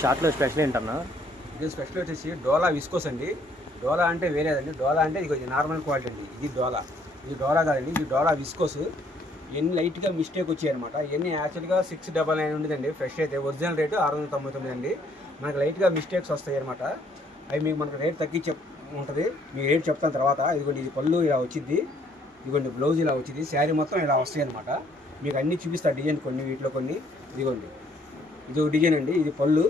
షార్ట్లో స్పెషల్ ఏంటన్నా? ఇది స్పెషల్ వచ్చేసి డోలా విస్కోస్ అండి. డోలా అంటే వేరేదండి. డోలా అంటే ఇది నార్మల్ క్వాలిటీ అండి. ఇది డోలా కాదండి, ఇది డోలా విస్కోస్. ఇవన్నీ లైట్గా మిస్టేక్ వచ్చాయన్నమాట. ఇవన్నీ యాక్చువల్గా 699 ఉండేదండి. ఫ్రెష్ అయితే ఒరిజినల్ రేటు 699 అండి. మనకు లైట్గా మిస్టేక్స్ వస్తాయి అనమాట. అవి మీకు మనకు రేట్ తగ్గించి ఉంటుంది. మీకు రేట్ చెప్తాను తర్వాత. ఇదిగోండి, ఇది పళ్ళు ఇలా వచ్చింది, ఇదిగోండి బ్లౌజ్ ఇలా వచ్చింది, శారీ మొత్తం ఇలా వస్తాయి అనమాట. మీకు అన్నీ చూపిస్తా డిజైన్ కొన్ని, వీటిలో కొన్ని. ఇదిగోండి, ఇది ఒక డిజైన్ అండి, ఇది పళ్ళు,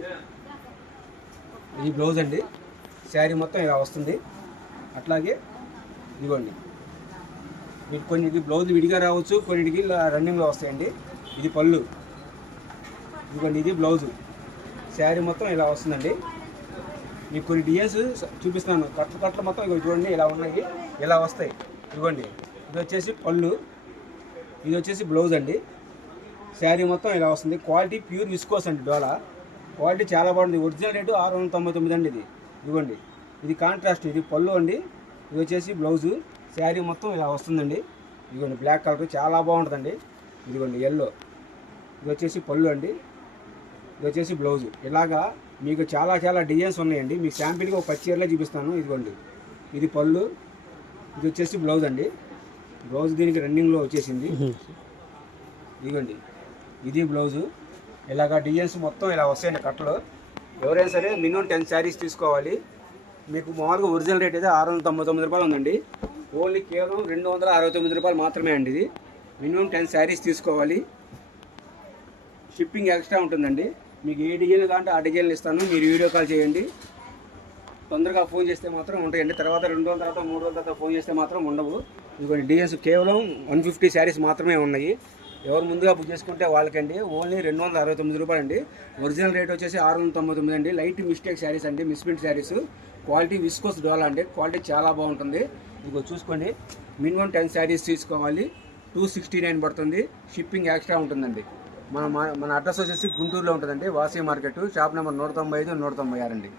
ఇది బ్లౌజ్ అండి, శారీ మొత్తం ఇలా వస్తుంది. అట్లాగే ఇదిగోండి, మీకు కొన్నిటికి బ్లౌజ్ విడిగా రావచ్చు, కొన్నిటికి ఇలా రన్నింగ్లో వస్తాయండి. ఇది పళ్ళు, ఇదిగోండి, ఇది బ్లౌజు, శారీ మొత్తం ఇలా వస్తుందండి. మీకు కొన్ని డిజైన్స్ చూపిస్తున్నాను. కట్లు మొత్తం ఇవి చూడండి ఇలా ఉన్నాయి, ఇలా వస్తాయి. ఇదిగోండి, ఇది వచ్చేసి పళ్ళు, ఇది వచ్చేసి బ్లౌజ్ అండి, శారీ మొత్తం ఇలా వస్తుంది. క్వాలిటీ ప్యూర్ విస్కోస్ అండి. డోలా క్వాలిటీ చాలా బాగుంది. ఒరిజినల్ రేటు 699 అండి. ఇదిగోండి, ఇది కాంట్రాస్ట్, ఇది పళ్ళు అండి, ఇది వచ్చేసి బ్లౌజు, శారీ మొత్తం ఇలా వస్తుందండి. ఇదిగోండి, బ్లాక్ కలర్ చాలా బాగుంటుందండి. ఇదిగోండి ఎల్లో, ఇది వచ్చేసి పళ్ళు అండి, ఇది వచ్చేసి బ్లౌజు. ఇలాగా మీకు చాలా డిజైన్స్ ఉన్నాయండి. మీకు శాంపిల్గా ఒక 10 చీరలే చూపిస్తాను. ఇదిగోండి, ఇది పళ్ళు, ఇది వచ్చేసి బ్లౌజ్ అండి, బ్లౌజ్ దీనికి రన్నింగ్లో వచ్చేసింది. ఇదిగోండి, ఇది బ్లౌజు. ఇలాగ డిజైన్స్ మొత్తం ఇలా వస్తాయండి కట్టలు. ఎవరైనా సరే మినిమం 10 శారీస్ తీసుకోవాలి. మీకు మామూలుగా ఒరిజినల్ రేట్ అయితే 699 రూపాయలు ఉందండి. ఓన్లీ కేవలం 269 రూపాయలు మాత్రమే అండి. ఇది మినిమం 10 శారీస్ తీసుకోవాలి. షిప్పింగ్ ఎక్స్ట్రా ఉంటుందండి. మీకు ఏ డిజైన్ కావాలంటే ఆ డిజైన్లు ఇస్తాను. మీరు వీడియో కాల్ చేయండి. తొందరగా ఫోన్ చేస్తే మాత్రం ఉంటాయండి. తర్వాత 2 రోజుల తర్వాత 3 రోజుల తర్వాత ఫోన్ చేస్తే మాత్రం ఉండవు. ఇదిగోండి, డిజైన్స్ కేవలం 150 శారీస్ మాత్రమే ఉన్నాయి. ఎవరు ముందుగా బుక్ చేసుకుంటే వాళ్ళకండి. ఓన్లీ 269 రూపాయలు అండి. ఒరిజినల్ రేట్ వచ్చేసి 699 అండి. లైట్ మిస్టేక్ శారీస్ అండి, మిస్ప్రింట్ శారీస్. క్వాలిటీ విస్కోస్ డోలా అండి. క్వాలిటీ చాలా బాగుంటుంది. ఇదిగో చూసుకోండి, మినిమం 10 శారీస్ తీసుకోవాలి. 269 పడుతుంది. షిప్పింగ్ ఎక్స్ట్రా ఉంటుందండి. మన అడ్రస్ వచ్చేసి గుంటూరులో ఉంటుందండి, వాసవి మార్కెట్, షాప్ నెంబర్ 195, 196 అండి.